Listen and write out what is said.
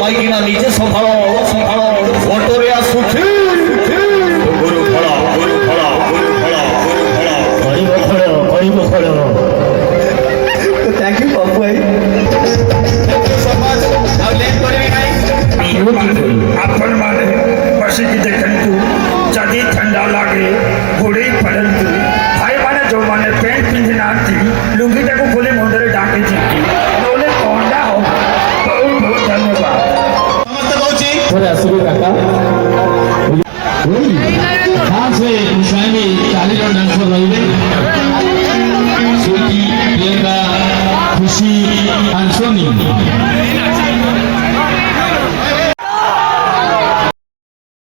ମାଇକିନା ନିଜେ ସମ୍ଭାଳ ଅଟୋରେ ଆସୁଛି ଗୁରୁ ଫଳ ଗରିବ ଫଳ थैंक यू बाबू भाई आपण माने बसिकी देखंतु जदी ठंडा लागे घोड़े पड़ंतु भाई माने जो माने पैंट पिंधि नांती लुंगी टाको खोले मुंडरे डाके चिट्टी नोले कोंडा हो बहुत बहुत धन्यवाद समस्त कहूची थोड़े असली काका हां से मुशाइनी 40 जन डांसर रहिबे